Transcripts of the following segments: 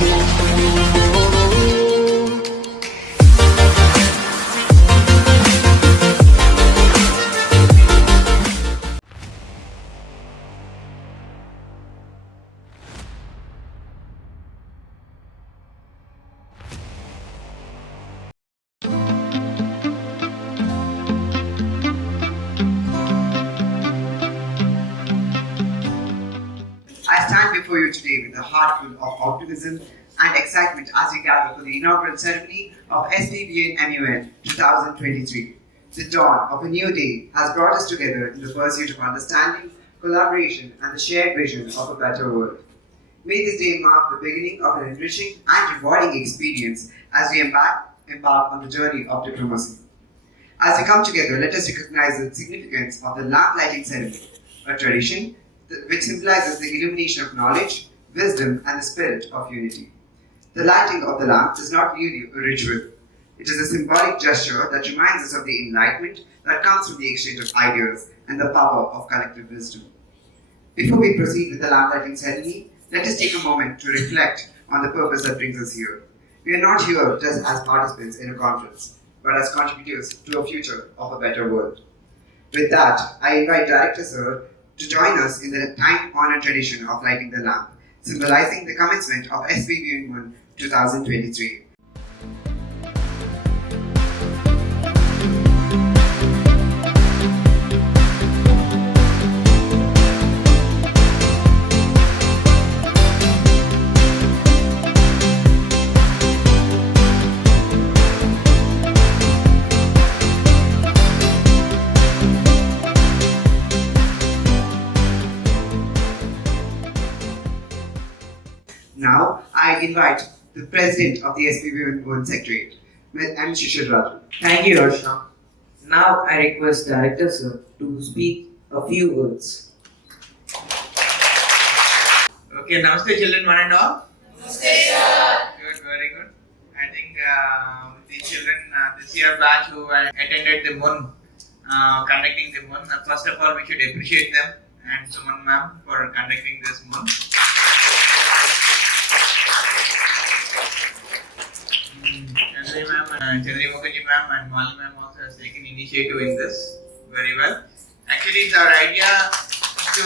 I stand before you today with a heart full of optimism and excitement as we gather for the inaugural ceremony of SPVNMUN 2023. The dawn of a new day has brought us together in the pursuit of understanding, collaboration, and the shared vision of a better world. May this day mark the beginning of an enriching and rewarding experience as we embark on the journey of diplomacy. As we come together, let us recognize the significance of the lamp lighting ceremony, a tradition which symbolizes the illumination of knowledge, wisdom, and the spirit of unity. The lighting of the lamp is not merely a ritual. It is a symbolic gesture that reminds us of the enlightenment that comes from the exchange of ideas and the power of collective wisdom. Before we proceed with the lamp lighting ceremony, let us take a moment to reflect on the purpose that brings us here. We are not here just as participants in a conference, but as contributors to a future of a better world. With that, I invite Director Sir to join us in the time-honored tradition of lighting the lamp, symbolizing the commencement of SPVNMUN 2023. Now, I invite the President of the SPVNMUN Secretariat, M. Shishir. Thank you, Harsha. Now I request Director Sir to speak a few words. Okay, namaste children, one and all. Namaste, sir. Good, very good. I think the children this year batch who attended the MUN, conducting the MUN, first of all we should appreciate them and Suman ma'am for conducting this MUN. Chandri Mukherjee ma'am and Mali ma'am also has taken initiative in this very well. Actually, it's our idea to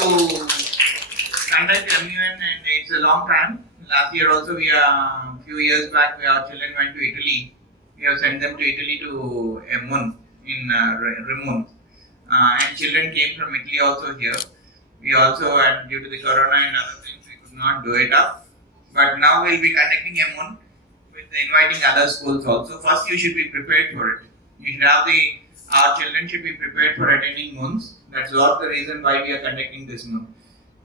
conduct MUN and it's a long time. Last year also few years back our children went to Italy. We have sent them to Italy to a MUN in Remun. And children came from Italy also here. We also, and due to the corona and other things, we could not do it up. But now we'll be conducting a MUN with inviting other schools also. First, you should be prepared for it. You should have our children should be prepared for attending MUNs. That's what the reason why we are conducting this MUN.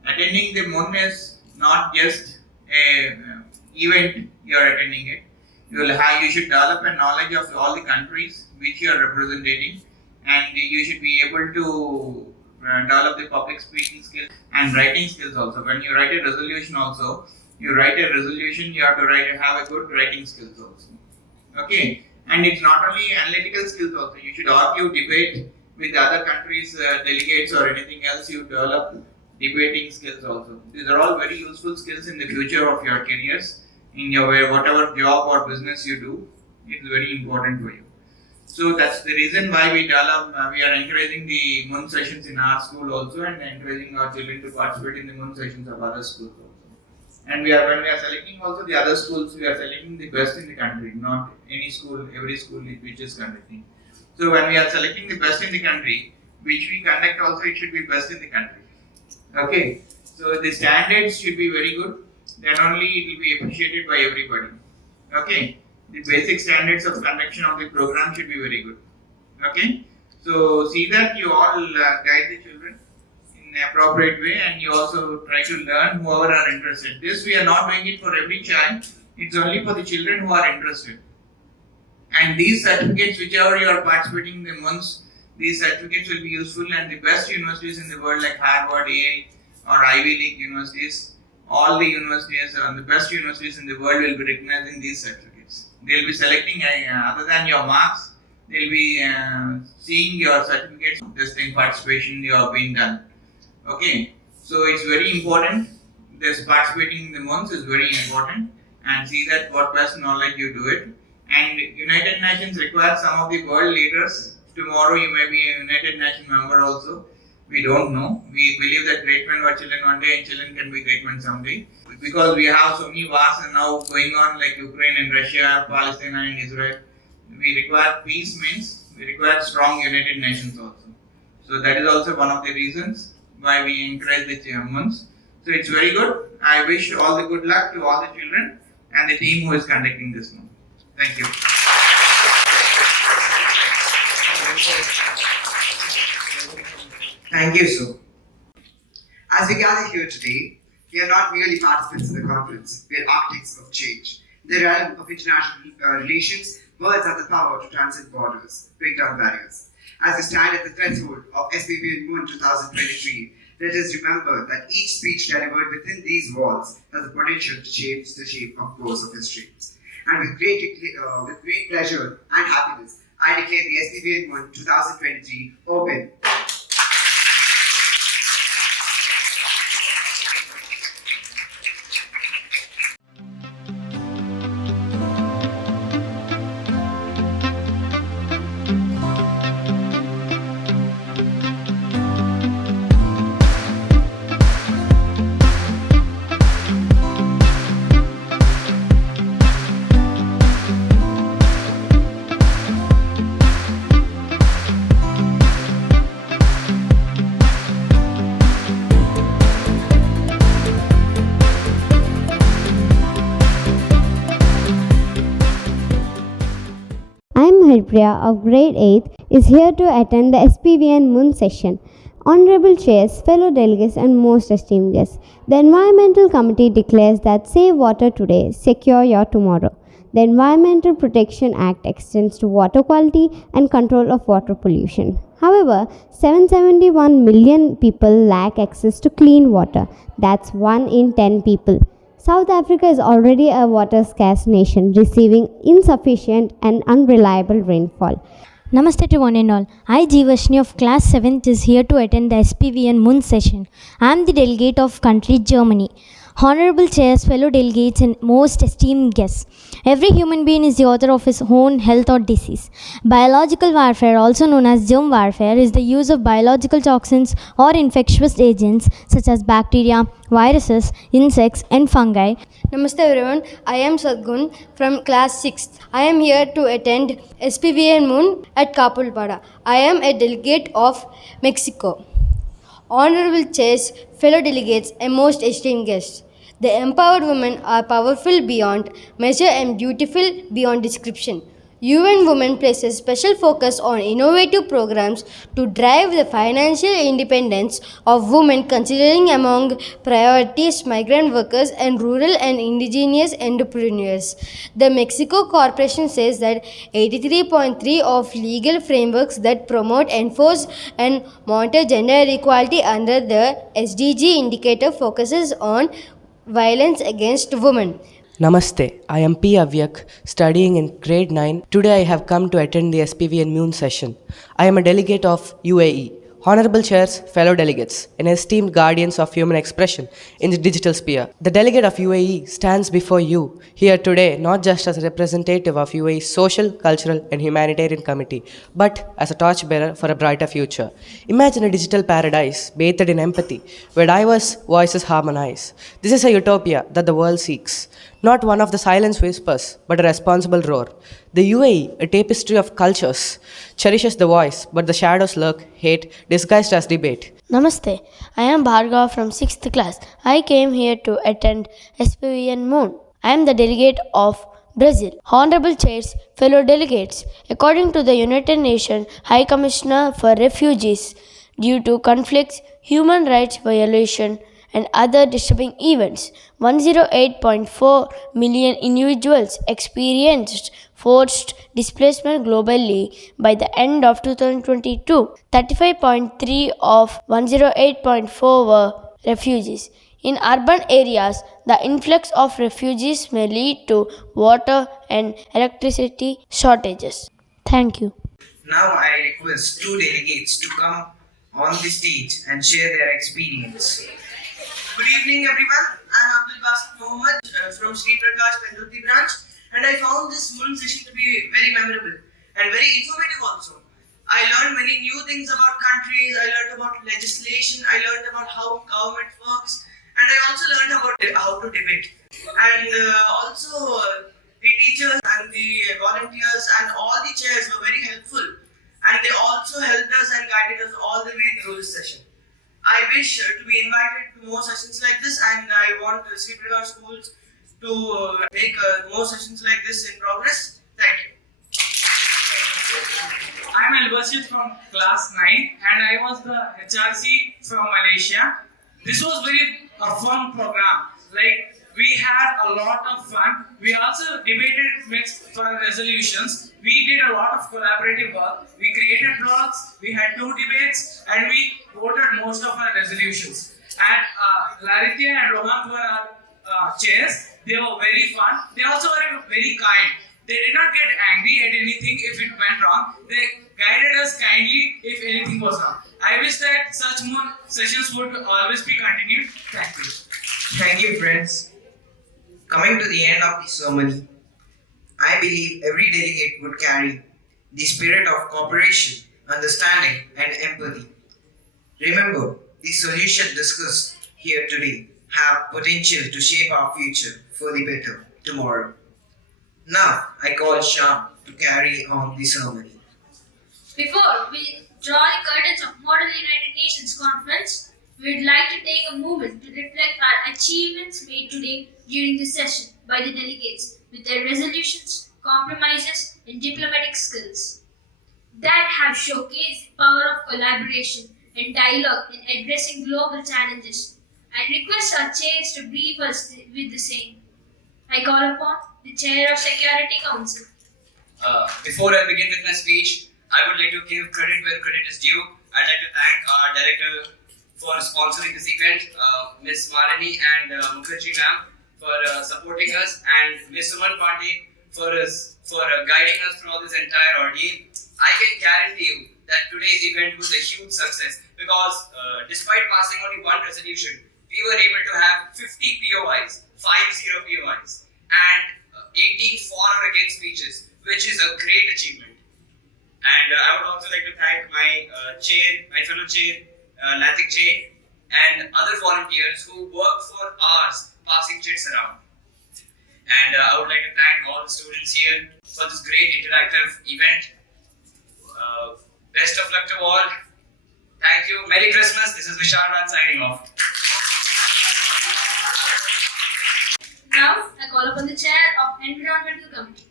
Attending the MUN is not just a event you are attending it. You should develop a knowledge of all the countries which you are representing, and you should be able to develop the public speaking skills and writing skills also. When you write a resolution also, you have to have a good writing skills also. Okay, and it's not only analytical skills also. You should argue, debate with other countries, delegates or anything else. You develop debating skills also. These are all very useful skills in the future of your careers. In your whatever job or business you do, it's very important for you. So that's the reason why we are encouraging the MUN sessions in our school also, and encouraging our children to participate in the MUN sessions of other schools also. And when we are selecting also the other schools, we are selecting the best in the country, not any school, every school which is conducting. So when we are selecting the best in the country, which we conduct also, it should be best in the country. Okay, so the standards should be very good, then only it will be appreciated by everybody. Okay, the basic standards of conduction of the program should be very good. Okay, so see that you all guide the children in an appropriate way, and you also try to learn whoever are interested. This we are not doing it for every child, it's only for the children who are interested. And these certificates, whichever you are participating in the MUNs, these certificates will be useful, and the best universities in the world like Harvard, Yale or Ivy League universities, all the universities and the best universities in the world will be recognizing these certificates. They will be selecting, other than your marks, they will be seeing your certificates, this thing participation you have been done. Okay, so it's very important. This participating in the MUNs is very important, and see that what best knowledge you do it. And United Nations requires some of the world leaders. Tomorrow you may be a United Nations member also. We don't know. We believe that great men were children one day and children can be great men someday. Because we have so many wars now going on like Ukraine and Russia, Palestine and Israel. We require peace means we require strong United Nations also. So that is also one of the reasons why we encourage the MUNs. So it's very good. I wish all the good luck to all the children and the team who is conducting this MUN. Thank you. Thank you, sir. As we gather here today, we are not merely participants in the conference, we are architects of change. In the realm of international relations, words have the power to transcend borders, break down barriers. As we stand at the threshold of SPVNMUN 2023, let us remember that each speech delivered within these walls has the potential to change the shape of course of history. And with great pleasure and happiness, I declare the SPVNMUN 2023 open. Harpriya of grade 8 is here to attend the SPVNMUN session. Honorable chairs, fellow delegates and most esteemed guests, the Environmental Committee declares that save water today, secure your tomorrow. The Environmental Protection Act extends to water quality and control of water pollution. However, 771 million people lack access to clean water. That's 1 in 10 people. South Africa is already a water scarce nation, receiving insufficient and unreliable rainfall. Namaste to one and all. I, Jeevashni of class 7th, is here to attend the SPVNMUN session. I am the delegate of country Germany. Honorable chairs, fellow delegates and most esteemed guests. Every human being is the author of his own health or disease. Biological warfare, also known as germ warfare, is the use of biological toxins or infectious agents such as bacteria, viruses, insects and fungi. Namaste everyone, I am Sadgun from class 6th. I am here to attend SPVNMUN at Kapulpada. I am a delegate of Mexico. Honorable chairs, fellow delegates and most esteemed guests. The empowered women are powerful beyond measure and beautiful beyond description. UN Women places special focus on innovative programs to drive the financial independence of women, considering among priorities migrant workers and rural and indigenous entrepreneurs. The Mexico Corporation says that 83.3 of legal frameworks that promote, enforce and monitor gender equality under the SDG indicator focuses on violence against women. Namaste, I am P. Avyak, studying in grade 9. Today I have come to attend the SPVNMUN session. I am a delegate of UAE. Honorable chairs, fellow delegates, and esteemed guardians of human expression in the digital sphere. The delegate of UAE stands before you here today not just as a representative of UAE's social, cultural and humanitarian committee, but as a torchbearer for a brighter future. Imagine a digital paradise bathed in empathy, where diverse voices harmonize. This is a utopia that the world seeks. Not one of the silence whispers, but a responsible roar. The UAE, a tapestry of cultures, cherishes the voice, but the shadows lurk, hate, disguised as debate. Namaste, I am Bhargav from 6th class. I came here to attend SPVNMUN. I am the delegate of Brazil. Honorable chairs, fellow delegates, according to the United Nations High Commissioner for Refugees, due to conflicts, human rights violation, and other disturbing events, 108.4 million individuals experienced forced displacement globally by the end of 2022. 35.3 of 108.4 were refugees. In urban areas, the influx of refugees may lead to water and electricity shortages. Thank you. Now I request two delegates to come on the stage and share their experience. Good evening, everyone. I'm Abdul Basit Mohammed from Sriprakash branch, and I found this MUN session to be very memorable and very informative also. I learned many new things about countries, I learned about legislation, I learned about how government works, and I also learned about how to debate. And also the teachers and the volunteers and all the chairs were very helpful, and they also helped us and guided us all the way through this session. I wish to be invited to more sessions like this, and I want Sri Prakash schools to make more sessions like this in progress. Thank you. I'm Al-Bashir from class 9 and I was the HRC from Malaysia. This was very fun program. Like we had a lot of fun. We also debated mixed resolutions. We did a lot of collaborative work. We created blogs. We had 2 debates and we voted most of our resolutions. And Larithia and Rohan were our chairs. They were very fun. They also were very kind. They did not get angry at anything if it went wrong. They guided us kindly if anything was wrong. I wish that such more sessions would always be continued. Thank you. Thank you, friends. Coming to the end of the ceremony, I believe every delegate would carry the spirit of cooperation, understanding, and empathy. Remember, the solutions discussed here today have potential to shape our future for the better tomorrow. Now, I call Sham to carry on the ceremony. Before we draw the curtains of Model United Nations Conference, we would like to take a moment to reflect our achievements made today during this session by the delegates with their resolutions, compromises, and diplomatic skills that have showcased the power of collaboration and dialogue in addressing global challenges. I request our chairs to brief us with the same. I call upon the Chair of Security Council. Before I begin with my speech, I would like to give credit where credit is due. I'd like to thank our director for sponsoring this event, Ms. Malini and Mukherjee ma'am for supporting us, and Ms. Suman Pandey for guiding us throughout this entire ordeal. I can guarantee you that today's event was a huge success because despite passing only one resolution, we were able to have 50 POIs, 50 POIs, and 18 for or against speeches, which is a great achievement. And I would also like to thank my fellow chair, Latik Jain, and other volunteers who worked for hours passing chits around. And I would like to thank all the students here for this great interactive event. Best of luck to all. Thank you. Merry Christmas. This is Vishal Raj signing off. Now, I call upon the Chair of Environmental Committee.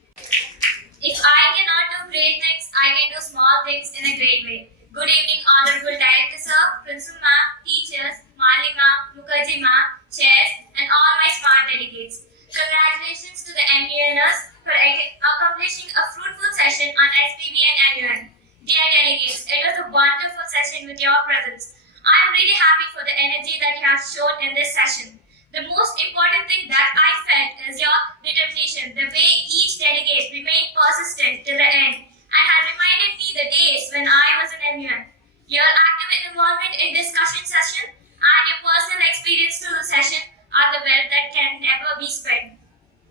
If I cannot do great things, I can do small things in a great way. Good evening, Honorable Director Sir, Principal Ma'am, teachers, Malik Ma'am, Mukherjee Ma'am, chairs, and all my smart delegates. Congratulations to the MUNers for accomplishing a fruitful session on SPVNMUN. Dear delegates, it was a wonderful session with your presence. I am really happy for the energy that you have shown in this session. The most important thing that I felt is your determination, the way each delegate remained persistent to the end and had reminded me the days when I was an MUN. Your active involvement in discussion session and your personal experience through the session are the wealth that can never be spent.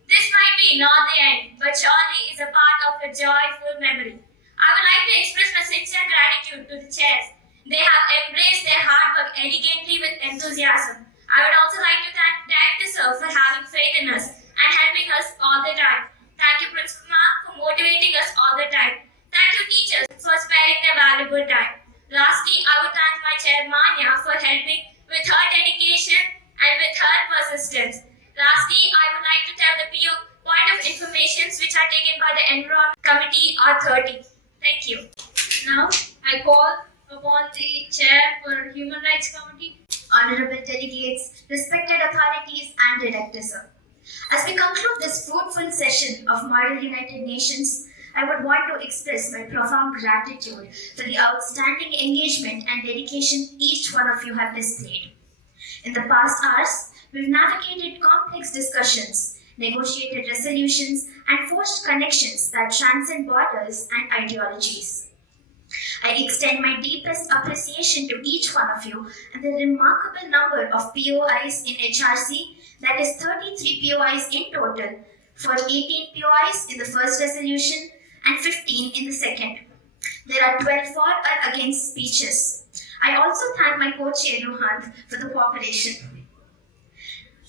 This might be not the end, but surely is a part of a joyful memory. I would like to express my sincere gratitude to the chairs. They have embraced their hard work elegantly with enthusiasm. I would also like to thank Director Sir for having faith in us and helping us all the time. Thank you, Principal Ma'am, for motivating us all the time. Thank you, teachers, for sparing their valuable time. Lastly, I would thank my chair, Manya, for helping with her dedication and with her persistence. Lastly, I would like to tell the PO point of informations which are taken by the Environment Committee are 30. Thank you. Now, I call upon the Chair for Human Rights Committee. Honorable delegates, respected authorities and Director Sir. As we conclude this fruitful session of Model United Nations, I would want to express my profound gratitude for the outstanding engagement and dedication each one of you have displayed. In the past hours, we've navigated complex discussions, negotiated resolutions, and forged connections that transcend borders and ideologies. I extend my deepest appreciation to each one of you and the remarkable number of POIs in HRC that is 33 POIs in total, for 18 POIs in the first resolution and 15 in the second. There are 12 for or against speeches. I also thank my co-chair Rohan for the cooperation.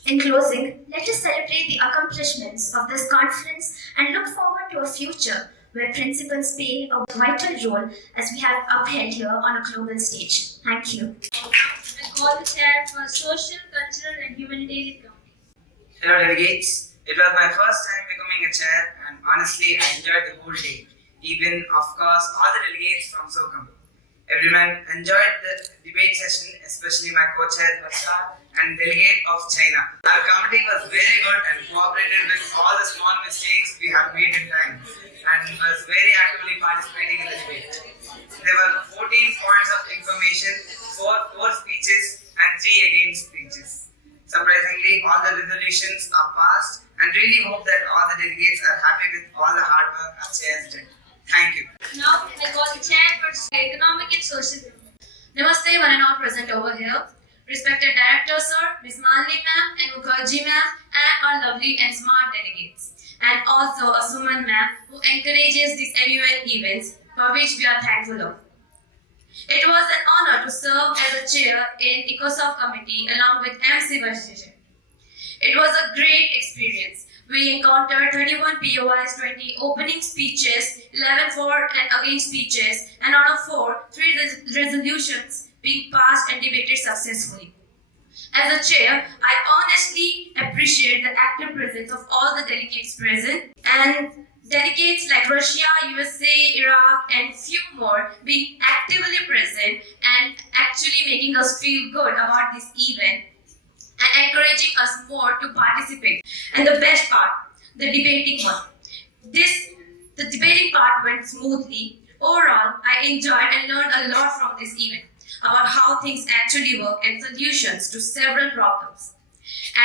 In closing, let us celebrate the accomplishments of this conference and look forward to a future where principals play a vital role as we have upheld here on a global stage. Thank you. I call the chair for Social, Cultural and Humanitarian Committee. Hello delegates, it was my first time becoming a chair and honestly I enjoyed the whole day. Even of course all the delegates from SOCOM. Everyone enjoyed the debate session, especially my co-chair Harsha and delegate of China. Our committee was very good and cooperated with all the small mistakes we have made in time and was very actively participating in the debate. There were 14 points of information, 4 speeches and 3 against speeches. Surprisingly, all the resolutions are passed and really hope that all the delegates are happy with all the hard work our chairs did. Thank you. Now I call the chair for Economic and Social. Namaste, one and all present over here. Respected Director Sir, Ms. Malini Ma'am and Mukherjee Ma'am and our lovely and smart delegates. And also a Suman Ma'am who encourages these MUN events, for which we are thankful of. It was an honor to serve as a chair in ECOSOC committee along with MC Vashishan. It was a great experience. We encountered 31 POIs, 20 opening speeches, 11 for and against speeches, and out of 4, 3 resolutions being passed and debated successfully. As a chair, I honestly appreciate the active presence of all the delegates present and delegates like Russia, USA, Iraq, and few more being actively present and actually making us feel good about this event and encouraging us more to participate. And the best part, the debating one. The debating part went smoothly. Overall, I enjoyed and learned a lot from this event about how things actually work and solutions to several problems.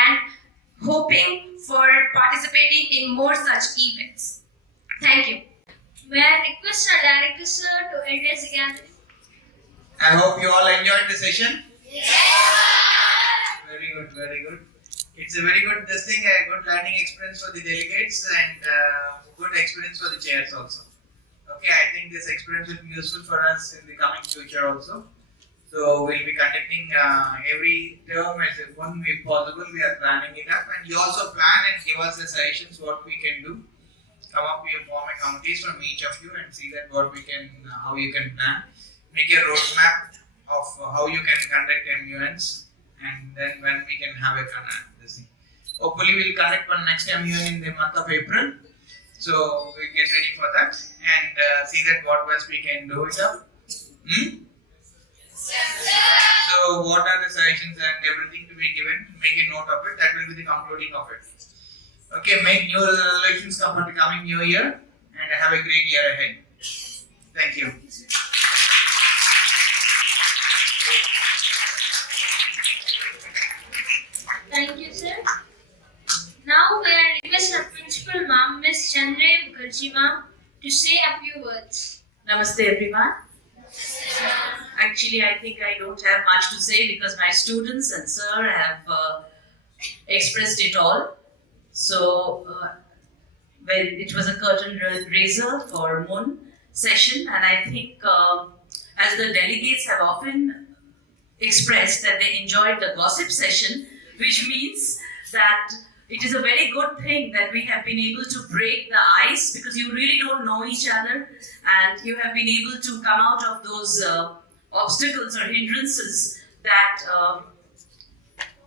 And hoping for participating in more such events. Thank you. May I request our Director Sir to address the gathering? I hope you all enjoyed the session. Very good, very good. It's a very good a good learning experience for the delegates and good experience for the chairs also. Okay, I think this experience will be useful for us in the coming future also. So we'll be conducting every term as if one way possible. We are planning it up, and you also plan and give us the suggestions what we can do. Come up with form a committees from each of you and see that what we can, how you can plan. Make a roadmap of how you can conduct MUNs, and then when we can have a this thing. Hopefully, we'll conduct one next MUN in the month of April. So we'll get ready for that and see that what best we can do it up. So what are the suggestions and everything to be given? Make a note of it. That will be the concluding of it. Okay, make new resolutions come for the coming new year and have a great year ahead. Thank you. Thank you, sir. Now may I request our Principal Ma'am, Ms. Chandra Mukherjee Ma'am, to say a few words. Namaste everyone. Actually, I think I don't have much to say because my students and sir have expressed it all. So, well, it was a curtain raiser for MUN session, and I think as the delegates have often expressed that they enjoyed the gossip session, which means that it is a very good thing that we have been able to break the ice because you really don't know each other and you have been able to come out of those obstacles or hindrances that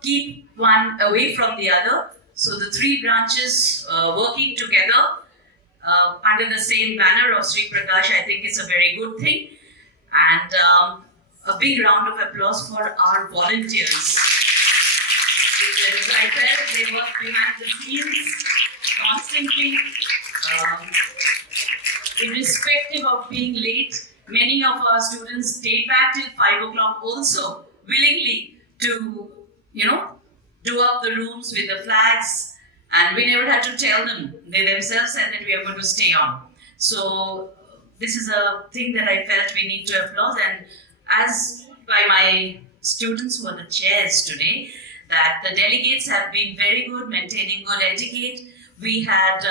keep one away from the other. So the 3 branches working together under the same banner of Sri Prakash, I think is a very good thing. And a big round of applause for our volunteers. Because I felt they worked behind the scenes constantly, irrespective of being late. Many of our students stayed back till 5 o'clock also, willingly to, do up the rooms with the flags, and we never had to tell them. They themselves said that we are going to stay on. So this is a thing that I felt we need to applaud, and as by my students who are the chairs today, that the delegates have been very good, maintaining good etiquette. We had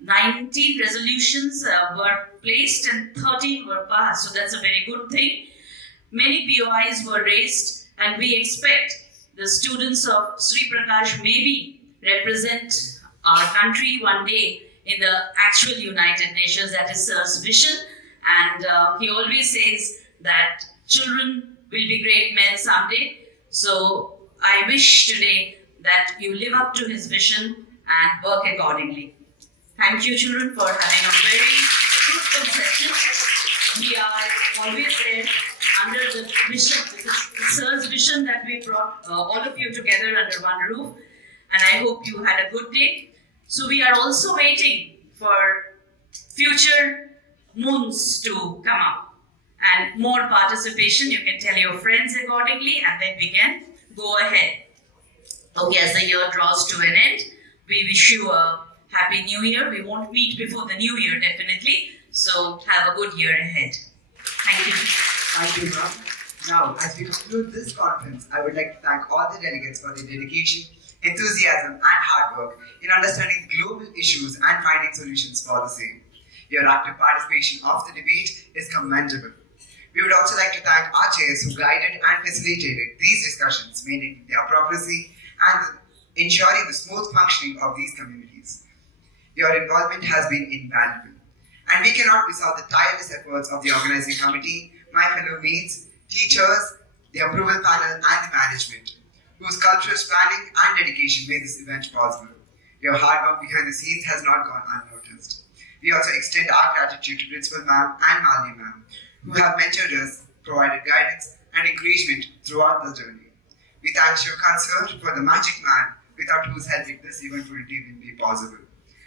19 resolutions were placed and 13 were passed, so that's a very good thing. Many POIs were raised, and we expect the students of Sri Prakash maybe represent our country one day in the actual United Nations. That is Sir's vision, and he always says that children will be great men someday. So I wish today that you live up to his vision and work accordingly. Thank you, children, for having a very fruitful session. We are always there under the vision, because it's Sir's vision that we brought all of you together under one roof, and I hope you had a good day. So we are also waiting for future MUNs to come up and more participation. You can tell your friends accordingly, and then we can go ahead. Okay, as the year draws to an end, we wish you a Happy New Year. We won't meet before the New Year, definitely. So have a good year ahead. Thank you. Thank you, ma'am. Now, as we conclude this conference, I would like to thank all the delegates for their dedication, enthusiasm, and hard work in understanding global issues and finding solutions for the same. Your active participation of the debate is commendable. We would also like to thank our chairs who guided and facilitated these discussions, maintaining their propriety and ensuring the smooth functioning of these communities. Your involvement has been invaluable, and we cannot miss out the tireless efforts of the organizing committee, my fellow mates, teachers, the approval panel, and the management, whose cultural planning and dedication made this event possible. Your hard work behind the scenes has not gone unnoticed. We also extend our gratitude to Principal Ma'am and Malini Ma'am, who have mentored us, provided guidance and encouragement throughout the journey. We thank Shiv Concert for the magic man, without whose help this event wouldn't even be possible.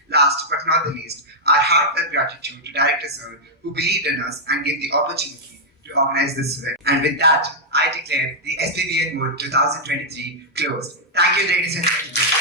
Last but not the least, our heartfelt gratitude to Director Sir, who believed in us and gave the opportunity to organize this event. And with that, I declare the SPVNMUN 2023 closed. Thank you, ladies and gentlemen.